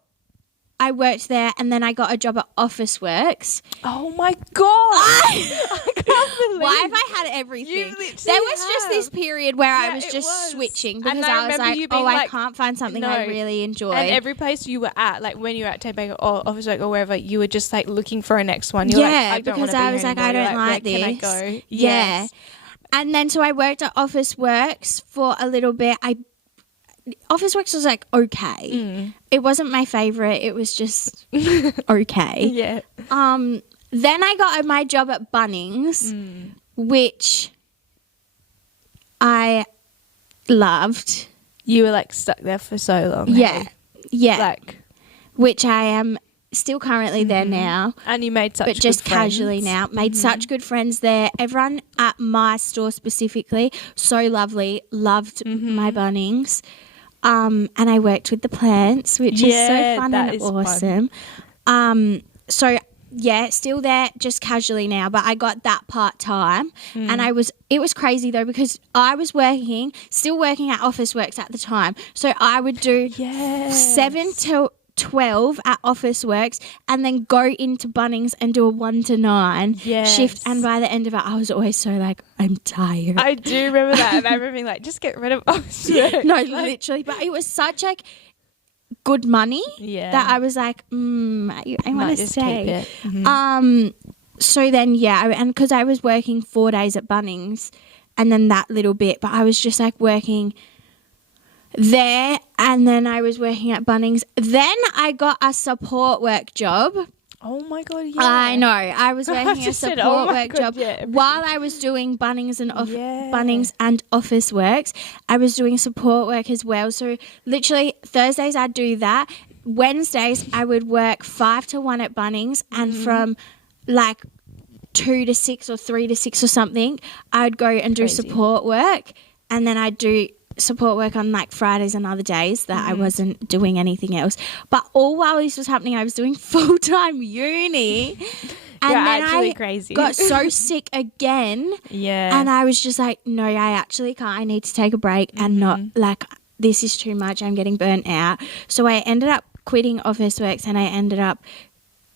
I worked there, and then I got a job at Office Works. Oh my god! I can't believe. Why have I had everything? You literally There was just this have. period where I Yeah, was it just was. switching And because I I was remember like, you being I like, can't find something I no. really enjoy. And every place you were at, like when you were at Ted Baker or Office Work or wherever, you were just like looking for a next one. You're yeah, like, I don't because wanna I be was here like, anymore. I You're don't like where this. Can I go? Yeah. Yes. And then so I worked at Office Works for a little bit. Office Works was like okay. It wasn't my favorite. It was just okay. Yeah. Then I got my job at Bunnings, which I loved. You were like stuck there for so long. Yeah. hey? Yeah. Like, Which I am still currently there now. and you made such But just good friends. casually now. Made such good friends there. Everyone at my store specifically, so lovely. Loved my Bunnings. And I worked with the plants, which is so Yeah, fun that and is fun. awesome. So yeah, still there, just casually now. But I got that part time, and it was crazy though because I was still working at Office Works at the time. So I would do Yes. 7 to 12 at Office Works, and then go into Bunnings and do a 1 to 9 Yes. shift. And by the end of it, I was always so like, I'm tired. I do remember that, and I remember being like, just get rid of Office Work. No, Like, literally. But it was such like good money Yeah. that I was like, I Might want to just stay. keep it. Mhm. So then, yeah, and because I was working 4 days at Bunnings and then that little bit, but I was just like working there, and then I was working at Bunnings. Then I got a support work job. Oh my god, yeah. I know. I was working a just said, support oh my work God, job yeah. while I was doing Bunnings and Yeah. Bunnings and Office Works. I was doing support work as well. So literally Thursdays I'd do that. Wednesdays I would work 5 to 1 at Bunnings, and from like 2 to 6 or 3 to 6 or something, I'd go and do Crazy. support work, and then I'd do support work on like Fridays and other days that I wasn't doing anything else. But all while this was happening, I was doing full-time uni. And You're then actually I crazy. got so sick again, Yeah. and I was just like, no, I actually can't. I need to take a break and not like, this is too much. I'm getting burnt out. So I ended up quitting Office Works, and I ended up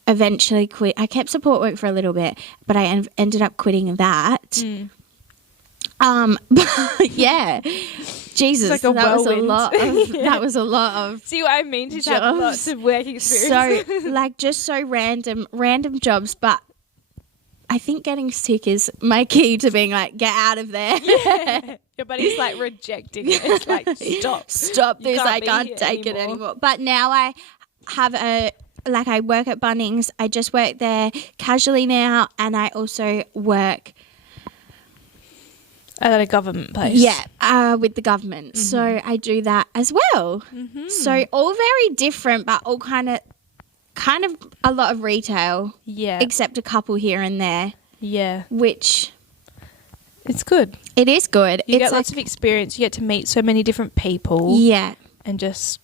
eventually quit. I kept support work for a little bit, but I ended up quitting that. But yeah, Jesus, It's like a that was a whirlwind. lot. Of, Yeah. That was a lot of. See what I mean? She's had lots of work experience. So like just so random jobs, but I think getting sick is my key to being like, get out of there. Yeah. Your body's like rejecting it. It's like, stop. This. can't I be can't here take it anymore. anymore. But now I have I work at Bunnings. I just work there casually now, and I also work At a government place. with the government. So I do that as well. So all very different, but all kind of a lot of retail, Yeah. except a couple here and there, Yeah. which It's good. it is good. You it's get lots of experience. You get to meet so many different people. yeah, And just,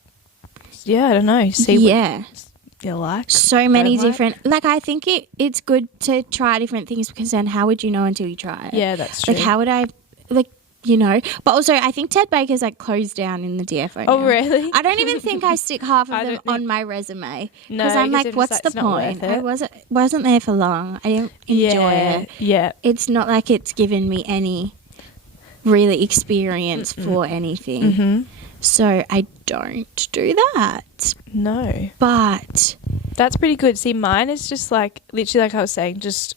I don't know, see what you like. so many don't like. different. Like I think it's good to try different things, because then how would you know until you try it? Yeah, that's true. Like how would I But also I think Ted Baker's like closed down in the DFO. Oh, now. really? I don't even think I stick half of I them don't think- on my resume, No, because I'm 'cause like, it's what's like, the it's not worth point? it. I wasn't there for long. I didn't enjoy it. Yeah. It's not like it's given me any really experience for anything. Mm-hmm. So I don't do that. No. But That's pretty good. See, mine is just like, literally like I was saying, just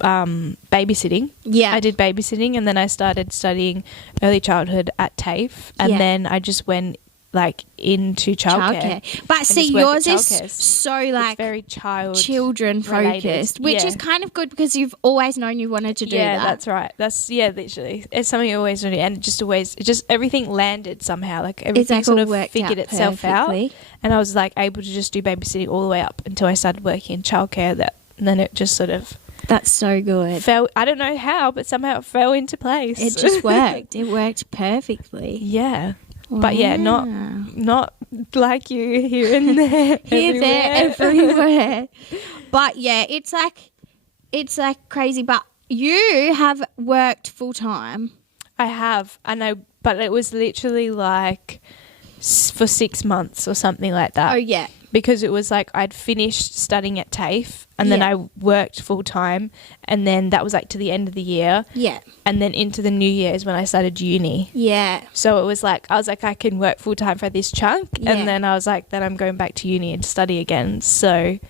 babysitting. yeah. I did babysitting, and then I started studying early childhood at TAFE, and Yeah. then I just went like into childcare. But see, just work at yours is childcares. so It's like very children related. focused, which Yeah. is kind of good because you've always known you wanted to do yeah, that. that's right. That's literally. It's something you always do, and it just everything landed somehow. Like everything like sort all of worked figured out itself out, perfectly. and I was like able to just do babysitting all the way up until I started working in childcare. And then it just sort of That's so good. fell. I don't know how, but somehow it fell into place. It just worked. It worked perfectly. Yeah. But yeah, Wow. not like you here and there. Here, there, everywhere. But yeah, it's like crazy. But you have worked full time. I have, but it was literally like for 6 months or something like that. Oh yeah. Because it was like I'd finished studying at TAFE, and then Yeah. I worked full time, and then that was like to the end of the year, Yeah. and then into the new year is when I started uni. Yeah. So it was like I was like I can work full time for this chunk, Yeah. and then I was like then I'm going back to uni and study again. So,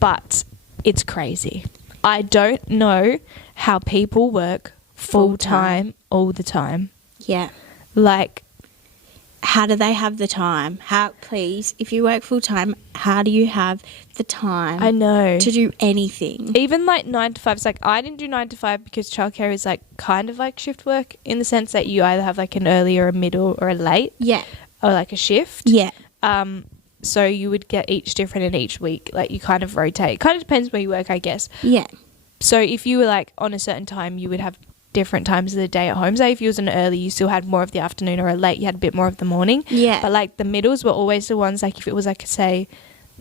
but it's crazy. I don't know how people work full time all the time. Yeah. Like, How do they have the time? Please, if you work full time, how do you have the time I know. to do anything? Even like 9 to 5, it's like I didn't do 9 to 5 because childcare is like kind of like shift work in the sense that you either have like an early or a middle or a late Yeah. or like a shift. Yeah. So you would get each different in each week. Like you kind of rotate. Kind of depends where you work, I guess. Yeah. So if you were like on a certain time, you would have different times of the day at home. Say if you was an early, you still had more of the afternoon, or a late, you had a bit more of the morning. Yeah. But like the middles were always the ones, like if it was like say,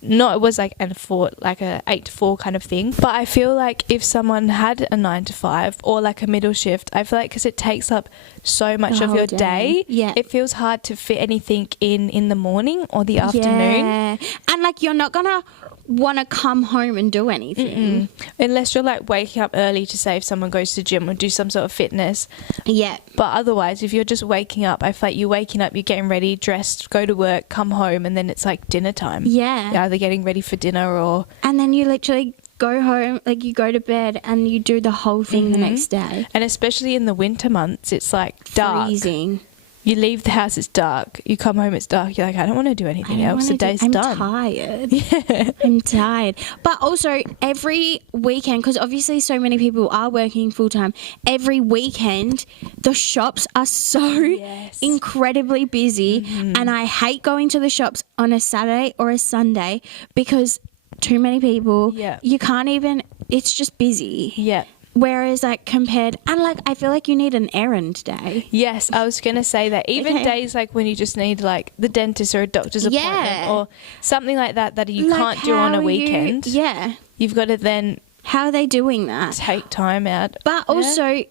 it was like a 8 to 4 kind of thing. But I feel like if someone had a 9 to 5 or like a middle shift, I feel like because it takes up so much The of whole your day. day, Yeah. it feels hard to fit anything in the morning or the afternoon. Yeah. And like you're not gonna want to come home and do anything. Unless you're like waking up early to say if someone goes to the gym or do some sort of fitness. Yeah. But otherwise, if you're just waking up, I feel like you're waking up, you're getting ready, dressed, go to work, come home, and then it's like dinner time. Yeah. You're either getting ready for dinner or... And then you literally go home, like you go to bed and you do the whole thing the next day. And especially in the winter months, it's like dark. Freezing. You leave the house, it's dark. You come home, it's dark. You're like, I don't want to do anything else. The day's I'm done. tired. Yeah. I'm tired. But also every weekend, because obviously so many people are working full time, every weekend the shops are so Yes. incredibly busy. And I hate going to the shops on a Saturday or a Sunday because too many people. Yeah. You can't even, it's just busy. Yeah. Whereas like compared, and like I feel like you need an errand day. Yes, I was going to say that. Even Okay. days like when you just need like the dentist or a doctor's Yeah. appointment or something like that you Like, can't do on how a are you- weekend. Yeah. You've got to then How are they doing that? take time out. But also,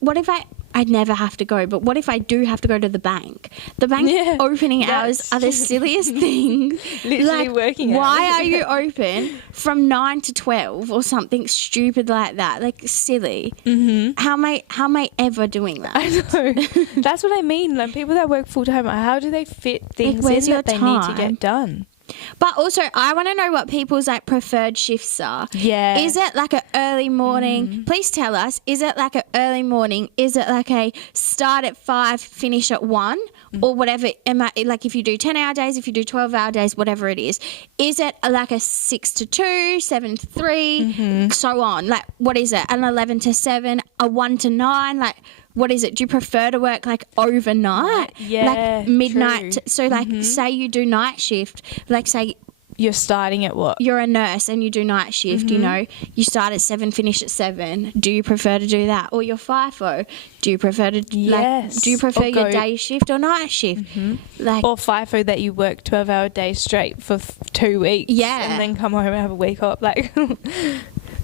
what if I'd never have to go, but what if I do have to go to the bank? The bank Yeah, opening hours that's- are the silliest things. Literally working why hours. are you open from 9 to 12 or something stupid like that? Like, silly. Mm-hmm. How am I ever doing that? I know. That's what I mean. Like people that work full time, how do they fit things where's in your that they need to time? get done? But also, I want to know what people's like preferred shifts are. Yeah. Is it like an early morning? Please tell us. Is it like an early morning? Is it like a start at 5, finish at 1? Or whatever, like if you do 10-hour days, if you do 12-hour days, whatever it is it like a 6 to 2, 7 to 3, so on? Like, what is it? An 11 to 7, a 1 to 9? Like, what is it? Do you prefer to work like overnight? Yeah, like midnight. true. So like, say you do night shift, like say You're starting at what? you're a nurse and you do night shift, you know, you start at 7, finish at 7. Do you prefer to do that? Or your FIFO? Do you prefer to Yes. do you prefer Or your go- day shift or night shift? Like, Or FIFO that you work 12-hour days straight for 2 weeks. Yeah. And then come home and have a week off. Like,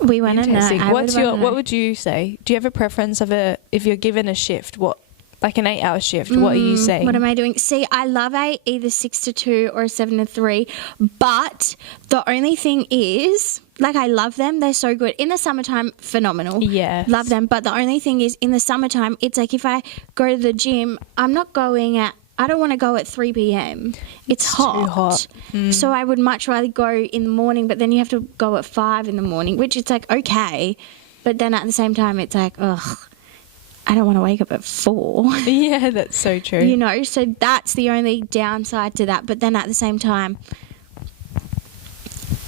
we want to know. interesting. I would wanna know. What would you say? Do you have a preference of if you're given a shift, what, like an 8-hour shift, what are you saying? What am I doing? See, I love either 6 to 2 or a 7 to 3, but the only thing is, like, I love them. They're so good. In the summertime, phenomenal. Yes. Love them. But the only thing is, in the summertime, it's like if I go to the gym, I'm not going at I don't want to go at 3 p.m. It's hot. too hot. So I would much rather go in the morning, but then you have to go at 5 in the morning, which it's like, okay. But then at the same time, it's like, ugh, I don't want to wake up at 4. Yeah, that's so true. You know, so that's the only downside to that. But then at the same time,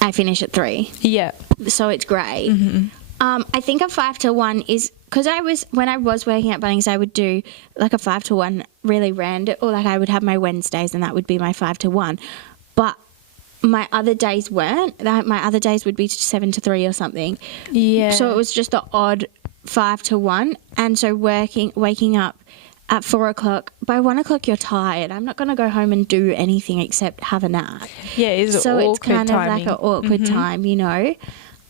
I finish at 3. Yeah. So it's great. Mm-hmm. I think a 5 to 1 is because when I was working at Bunnings, I would do like a 5 to 1 really random, or like I would have my Wednesdays and that would be my 5 to 1. But my other days weren't. My other days would be 7 to 3 or something. Yeah. So it was just the odd 5 to 1. And so waking up at 4 o'clock, by 1 o'clock you're tired. I'm not going to go home and do anything except have a nap. Yeah, it's so awkward it's kind timing. of like an awkward time, you know.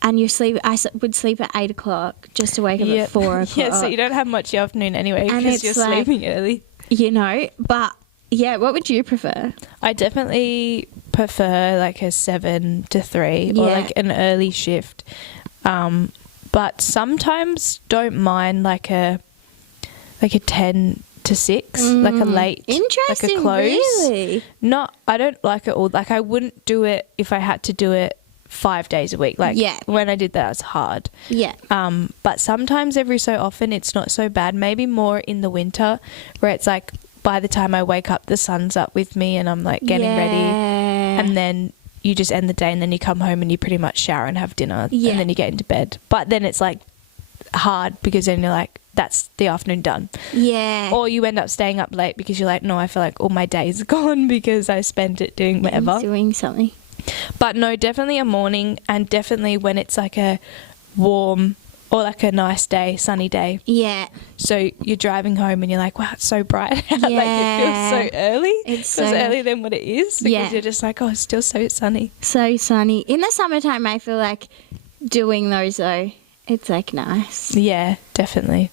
And I would sleep at 8 o'clock just to wake up at 4 o'clock. Yeah, so you don't have much afternoon anyway And because it's you're like- sleeping early. You know, but yeah, what would you prefer? I definitely prefer like a 7 to 3 or Yeah. like an early shift. But sometimes don't mind like a 10 to 6, like a late, Interesting, like a close. really? I don't like it all. Like I wouldn't do it if I had to do it 5 days a week. Like Yeah. when I did that, it was hard. Yeah. But sometimes every so often it's not so bad. Maybe more in the winter where it's like by the time I wake up, the sun's up with me and I'm like getting ready. And then you just end the day and then you come home and you pretty much shower and have dinner Yeah. and then you get into bed. But then it's like hard because then you're like, that's the afternoon done. Yeah. Or you end up staying up late because you're like, no, I feel like all my day's gone because I spent it doing whatever. Doing something. But no, definitely a morning and definitely when it's like a warm or like a nice day, sunny day. Yeah. So you're driving home and you're like, wow, it's so bright out. Like Yeah. it feels so early. It's feels so- earlier than what it is because Yeah. you're just like, oh, it's still so sunny. So sunny. In the summertime, I feel like doing those, though, it's like nice. Yeah, definitely.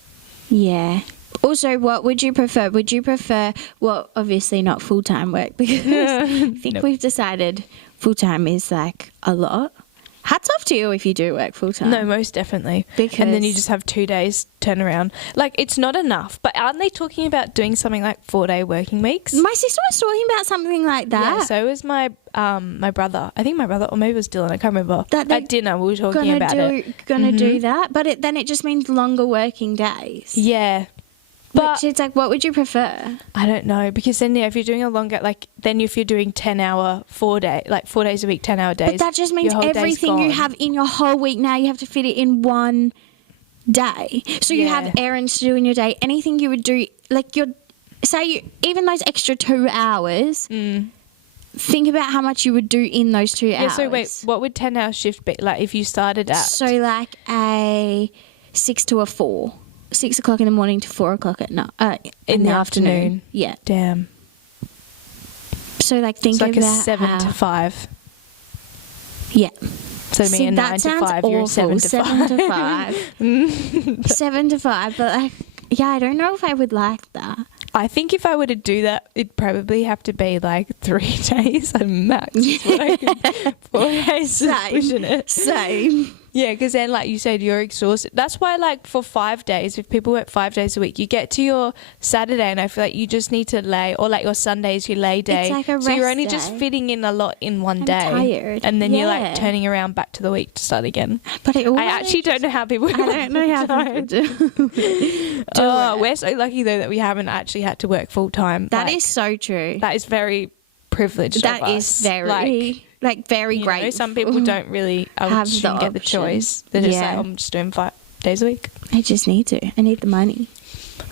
Yeah. Also, what would you prefer? Would you prefer, well, obviously not full-time work because I think Nope. we've decided full-time is like a lot. Hats off to you if you do work full-time. No, most definitely. Because- and then you just have 2 days turnaround. Like, it's not enough. But aren't they talking about doing something like 4-day working weeks? My sister was talking about something like that. Yeah, so was my my brother. I think my brother, or maybe it was Dylan. I can't remember. That they At dinner, we were talking about it. Gonna do that, but then it just means longer working days. Yeah. But Which it's like, what would you prefer? I don't know because then if you're doing a longer, like then if you're doing 10-hour 4 days a week, 10-hour days. But that just means your whole day's everything you gone. have in your whole week now, you have to fit it in one day. So you have Yeah. errands to do in your day. Anything you would do, like even those extra 2 hours. Think about how much you would do in those 2 hours. Yeah. So wait, what would 10-hour shift be like if you started at? So like a 6 to a 4. 6 o'clock in the morning to 4 o'clock at night. In the afternoon. Yeah. Damn. So like think It's like about a 7 how, to 5. Yeah. So me See, a 9 that to sounds 5. You're a 7 to 5. 7 to 5. 7 to 5. But like, yeah, I don't know if I would like that. I think if I were to do that, it'd probably have to be like 3 days at max. Is what I could, 4 days is pushing it. Same. Yeah, because then, like you said, you're exhausted. That's why, like, for 5 days, if people work 5 days a week, you get to your Saturday and I feel like you just need to lay, or like your Sunday is your lay day. It's like a so you're rest only just day. fitting in a lot in one I'm day. tired. And then you're Yeah. like turning around back to the week to start again. But it I actually don't know how people I don't know how people do. We're so lucky, though, that we haven't actually had to work full time. That is so true. That is very privileged. That of is us. very, very you great. know, some people don't really have the get the option. choice. They're just Yeah. like, I'm just doing 5 days a week. I just need to. I need the money.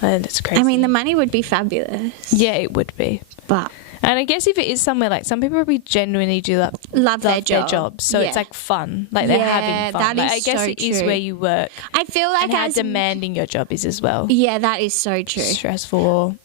And it's crazy. I mean, the money would be fabulous. yeah, it would be. But And I guess if it is somewhere like some people probably genuinely do love their job. jobs, so Yeah. it's like fun, like they're Yeah, having fun. that Like, is I guess so it is true. where you work I feel like and how as demanding your job is as well. yeah, that is so true. Stressful.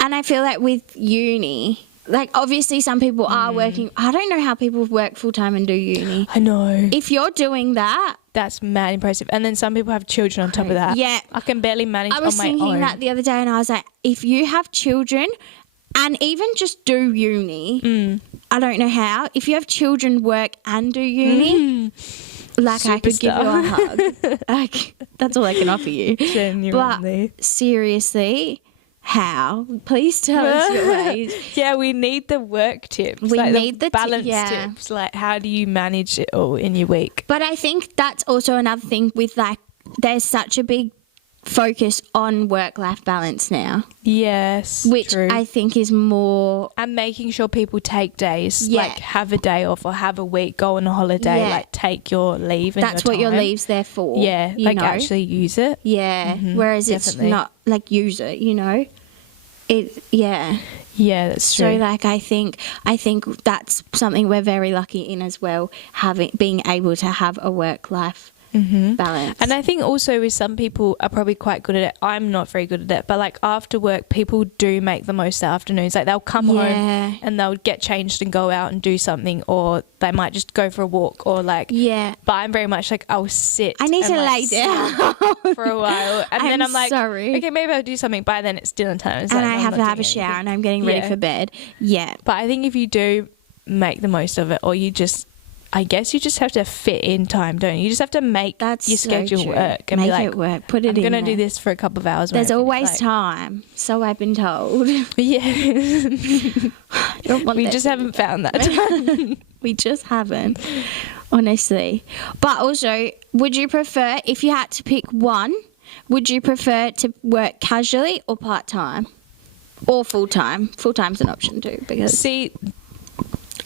And I feel like with uni, like obviously some people are working. I don't know how people work full time and do uni. I know. If you're doing that, That's mad impressive. And then some people have children on top of that. Yeah. I can barely manage I was on my thinking own. that the other day, and I was like, if you have children, and even just do uni, I don't know how. If you have children work and do uni, like I could give you a hug. Like that's all I can offer you. Genuinely. But seriously, how. Please tell us your ways. Yeah, we need the work tips. We like need the balance yeah. tips. Like, how do you manage it all in your week? But I think that's also another thing with like, there's such a big focus on work-life balance now, Yes, which true. I think is more. And making sure people take days, Yeah. like have a day off or have a week, go on a holiday, Yeah. like take your leave and That's your what your time. leave's there for. Yeah, you like know? actually use it. Yeah. Whereas definitely. it's not like use it. You know. It. Yeah. Yeah, that's true. So like I think that's something we're very lucky in as well, being able to have a work-life balance. And I think also with some people are probably quite good at it. I'm not very good at it, but like after work, people do make the most of afternoons. Like they'll come home and they'll get changed and go out and do something, or they might just go for a walk, or like. Yeah. But I'm very much like I'll sit. I need and, to like, lay down for a while, and then I'm like, sorry. okay, maybe I'll do something. By then it's dinner time, And I have to have a shower and I'm getting ready for bed. Yeah. But I think if you do make the most of it, or you just, I guess you just have to fit in time, don't you? You just have to make That's your so schedule true. work and Make be like, it work. Put it I'm in going to there. do this for a couple of hours. when There's I finish, always like- time, so I've been told. Yeah. Don't want We that just to haven't found that time. We just haven't, honestly. But also, would you prefer, if you had to pick one, would you prefer to work casually or part-time? Or full-time? Full-time's an option too, because See,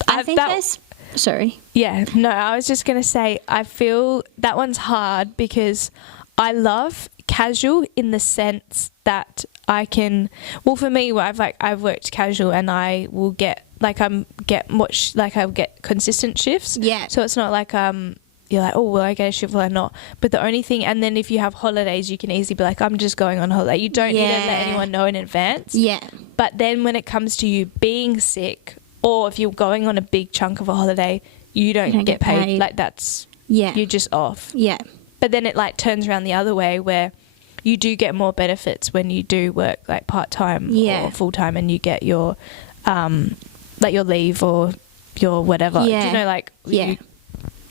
I think there's... Sorry. Yeah, no, I was just going to say, I feel that one's hard because I love casual in the sense that I can, well, for me, I've worked casual and I will get, like, I'll get consistent shifts. Yeah. So it's not like, you're like, oh, will I get a shift, will I not? But the only thing, and then if you have holidays, you can easily be like, I'm just going on holiday. You don't need to let Yeah. anyone know in advance. Yeah. But then when it comes to you being sick, or if you're going on a big chunk of a holiday, you don't get paid. Like that's, Yeah. you're just off. Yeah. But then it like turns around the other way where you do get more benefits when you do work like part-time Yeah. or full-time, and you get your, like your leave or your whatever. Do Yeah. you know, like, Yeah.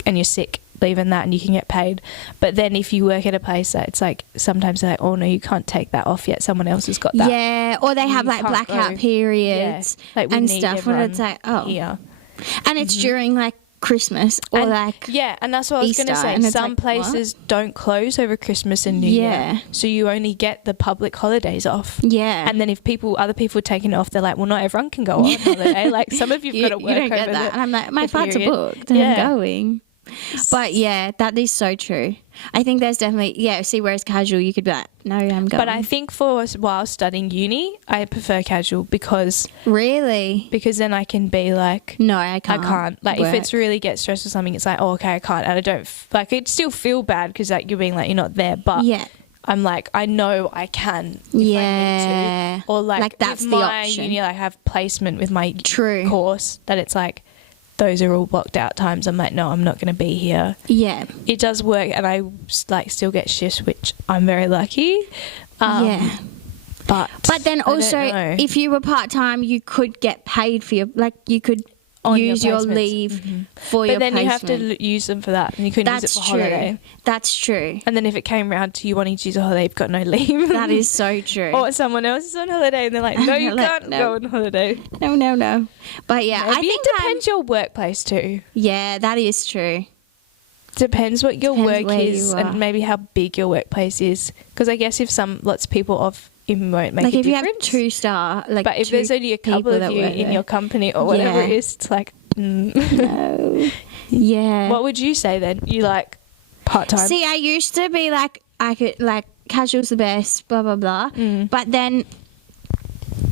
and you're sick, leave and that, and you can get paid. But then if you work at a place that it's like, sometimes they're like, oh no, you can't take that off yet. Someone else has got that. Yeah, or they have You like can't blackout go. periods Like we and need stuff where it's like, everyone oh. here. And it's during like Christmas or And- like yeah, and that's what I was going to Easter, say. and it's Some like, places don't close over Christmas and New Yeah. Year, so you only get the public holidays off. yeah. And then if other people are taking it off, they're like, well, not everyone can go on holiday. Like some of you've got to work you don't over get that. the, And I'm like, my the flights are period. booked and Yeah. I'm going. But yeah, that is so true. I think there's definitely, see, whereas casual, you could be like, no, I'm going. But I think for while studying uni, I prefer casual because Really? then I can be like, No, I can't. I can't. Like if work. it's really get stressed or something, it's like, oh, okay, I can't. And I don't, like it still feel bad because like you're being like, you're not there. But Yeah. I'm like, I know I can if I Yeah. need to. Or like that's with the my option. uni, I have placement with my True. course that it's like, those are all blocked out times. I'm like, no, I'm not going to be here. Yeah. It does work, and I like still get shifts, which I'm very lucky. Yeah. But But then I don't also, know. if you were part-time, you could get paid for you could On your use your placements. leave for but your then you have placement. to use them for that, and you couldn't That's use it for true. holiday. That's true. And then if it came round to you wanting to use a holiday, you've got no leave. That is so true. Or someone else is on holiday, and they're like, no, you Like, can't no. go on holiday. No. But yeah, I Maybe think it depends your workplace too. yeah, that is true. Depends what your Depends work where is you are. and maybe how big your workplace is. Because I guess if lots of people off, it won't make Like a if you have difference. 2-star, like But if two there's only a couple people of that you work in there. your company or whatever Yeah. it is, it's like, No. Yeah. what would you say then? You like part-time? See, I used to be like, I could like casual's the best, blah blah blah. Mm. But then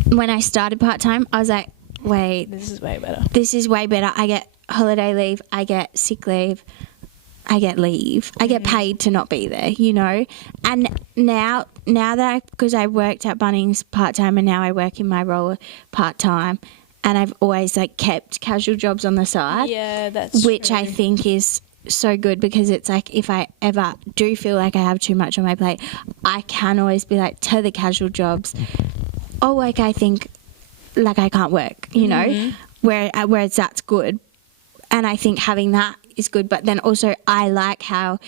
when I started part time, I was like, wait, This is way better. this is way better. I get holiday leave, I get sick leave, I get leave, I get paid to not be there, you know. And now that because I worked at Bunnings part time and now I work in my role part time, and I've always like kept casual jobs on the side, Yeah, that's which true. I think is so good because it's like if I ever do feel like I have too much on my plate, I can always be like to the casual jobs, oh, like I think like I can't work, you know, whereas that's good. And I think having that is good. But then also I like how,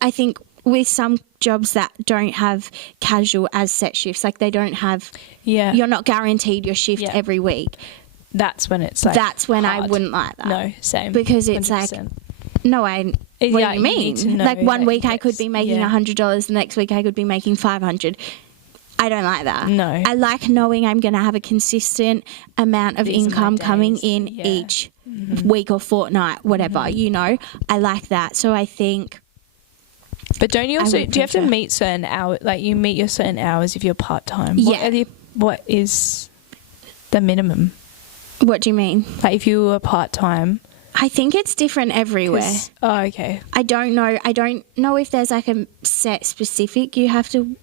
I think with some jobs that don't have casual as set shifts, like they don't have, you're not guaranteed your shift every week. That's when it's like that's when hard. I wouldn't like that. No, same. Because it's 100%. like, no, what do you mean? Like one week I could be making $100, the next week I could be making $500. I don't like that. No. I like knowing I'm going to have a consistent amount of These are my income coming days. in each week or fortnight, whatever, you know. I like that. So I think... But don't you also, do you have to meet certain hours, like you meet your certain hours if you're part-time? Yeah. What is the minimum? What do you mean? Like if you were part-time... I think it's different everywhere. Oh, okay. I don't know if there's like a set specific you have to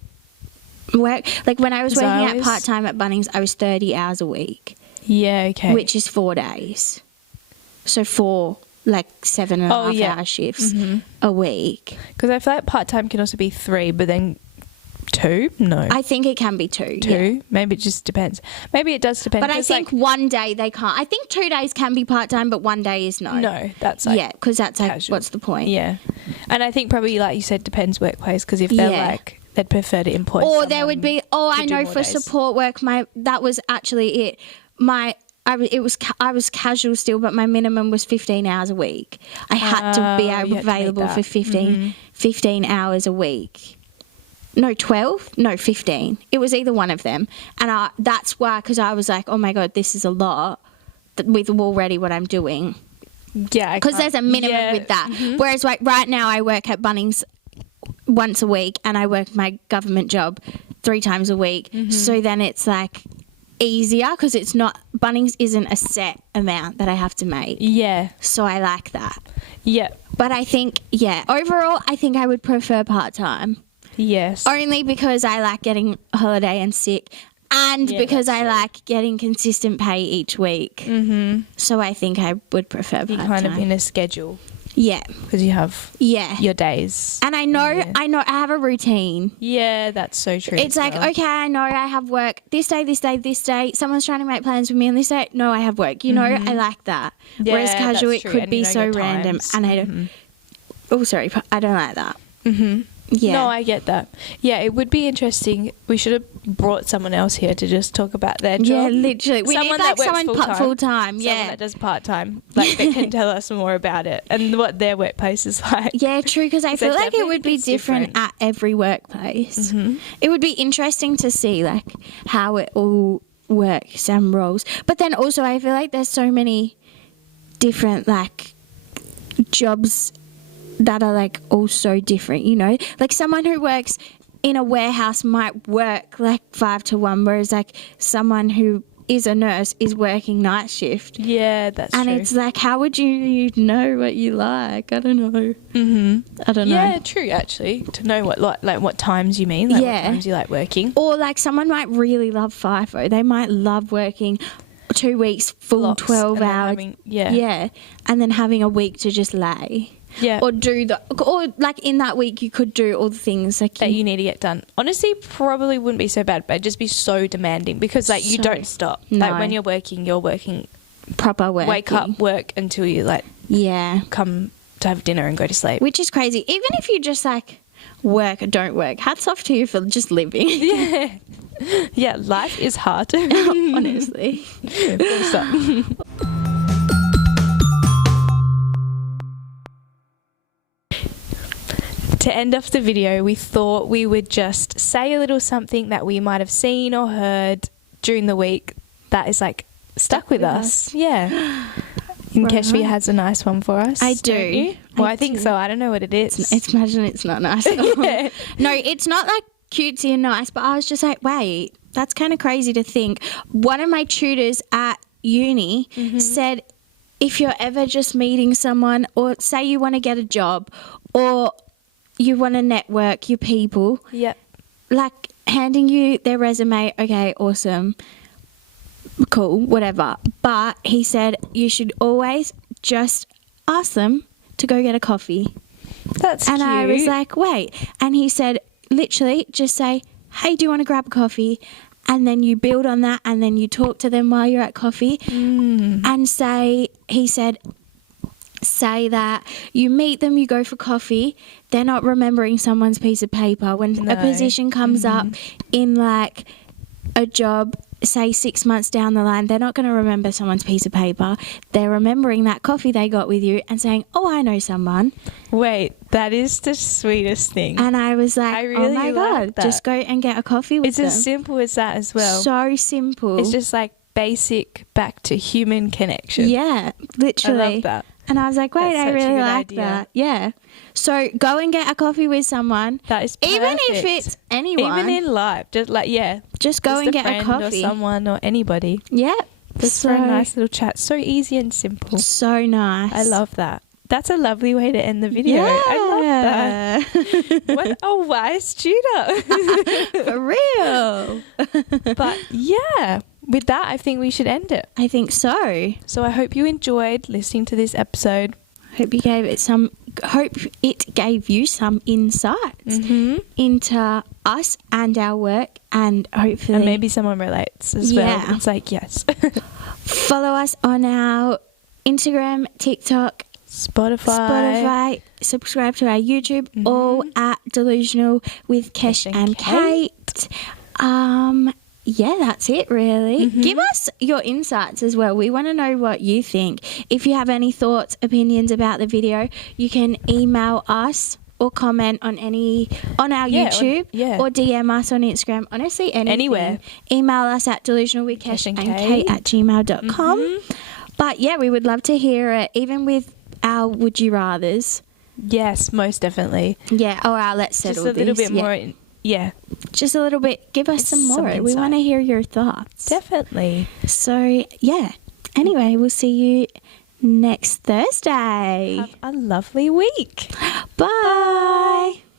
work. Like when I was working at part-time at Bunnings, I was 30 hours a week. Yeah, okay. Which is 4 days. So 4, like 7.5 hour shifts a week. Because I feel like part-time can also be 3, but then 2? No. I think it can be 2. 2? Yeah. Maybe it just depends. Maybe it does depend. But I think one day they can't. I think 2 days can be part-time, but 1 day is no. No, that's like... Yeah, because that's like, casual. what's the point? Yeah. And I think probably, like you said, depends workplace, because if they're like... They'd prefer to employ or there would be, I know for days. support work, that was actually it. I was casual still, but my minimum was 15 hours a week. I had to be available for 15 hours a week. No, 12? No, 15. It was either one of them. And that's why, because I was like, oh my God, this is a lot with already what I'm doing. Yeah. Because there's a minimum with that. Whereas like right now I work at Bunnings once a week and I work my government job 3 times a week. So then it's like easier because it's not, Bunnings isn't a set amount that I have to make. Yeah. So I like that. Yeah. But I think, overall, I think I would prefer part-time. Yes. Only because I like getting holiday and sick and because I like getting consistent pay each week. So I think I would prefer part-time. You're kind of in a schedule. Yeah. Because you have your days. And I know I have a routine. Yeah, that's so true. It's like, okay, I know I have work this day, this day, this day. Someone's trying to make plans with me on this day. No, I have work. You know, I like that. Yeah, whereas casual, that's it true. could And be you know so your random. times. And I don't, I don't like that. Yeah. No, I get that. Yeah, it would be interesting. We should have brought someone else here to just talk about their job. Yeah, literally. We Someone need like that works someone full-time. Yeah. Someone that does part-time. Like, that can tell us more about it and what their workplace is like. Yeah, true, because I So feel like it definitely would be it's different at every workplace. It would be interesting to see like how it all works and rolls. But then also I feel like there's so many different like jobs that are like all so different, you know? Like someone who works in a warehouse might work like 5 to 1, whereas like someone who is a nurse is working night shift. Yeah, that's and true. it's like, how would you know what you like? I don't know. I don't know. Yeah, true, actually. To know what like what times you mean, like what times you like working. Or like someone might really love FIFO. They might love working 2 weeks full Blocks 12 and then hours. having- yeah. And then having a week to just lay. Yeah. Or like in that week you could do all the things like that you need to get done. Honestly, probably wouldn't be so bad, but it'd just be so demanding because like you don't stop. No. Like when you're working proper work. wake up, work until you like come to have dinner and go to sleep. Which is crazy. Even if you just like work or don't work, hats off to you for just living. Yeah. Yeah, life is hard. Honestly. Full stop. To end off the video, we thought we would just say a little something that we might have seen or heard during the week that is like stuck with us. Yeah. And Keshvi has a nice one for us. I do. Don't you? Well, I think so. I don't know what it is. It's imagine it's not nice. Yeah. No, it's not like cutesy and nice, but I was just like, wait, that's kind of crazy to think. One of my tutors at uni said, if you're ever just meeting someone or say you want to get a job or you want to network your people, like handing you their resume, okay, awesome, cool, whatever. But he said you should always just ask them to go get a coffee. That's and cute. I was like, wait. And he said, literally, just say, hey, do you want to grab a coffee? And then you build on that and then you talk to them while you're at coffee and he said, say that you meet them, you go for coffee, they're not remembering someone's piece of paper. When a position comes up in like a job, say 6 months down the line, they're not going to remember someone's piece of paper. They're remembering that coffee they got with you and saying, oh, I know someone. Wait, that is the sweetest thing. And I was like, I really oh my like God, that. just go and get a coffee with It's them. as simple as that as well. So simple. It's just like basic back to human connection. Yeah, literally. I love that. And I was like, wait, That's I such a really good like idea. that. Yeah. So go and get a coffee with someone. That is perfect. Even if it's anyone. Even in life, just like, yeah. just go just and a get a friend coffee. or someone or anybody. Yeah. Just for a nice little chat. So easy and simple. So nice. I love that. That's a lovely way to end the video. Yeah. I love that. What a wise tutor. For real. But yeah, with that, I think we should end it. I think so. So I hope you enjoyed listening to this episode. Hope it gave you some insights into us and our work, and hopefully And maybe someone relates as Yeah. well. It's like, yes. follow us on our Instagram, TikTok, Spotify, subscribe to our YouTube, all at Delusional with Kesh and Kate. Yeah, that's it really. Give us your insights as well. We want to know what you think. If you have any thoughts, opinions about the video, you can email us or comment on our YouTube or DM us on Instagram. Honestly, anything. Anywhere. Email us at delusionalwithkeshandkate@gmail.com. But yeah, we would love to hear it, even with our would you rathers. Yes, most definitely. Yeah, or our let's settle Just a little this. bit more. Yeah, Just a little bit. Give us some more. We insight. want to hear your thoughts. definitely. So, yeah. Anyway, we'll see you next Thursday. Have a lovely week. Bye.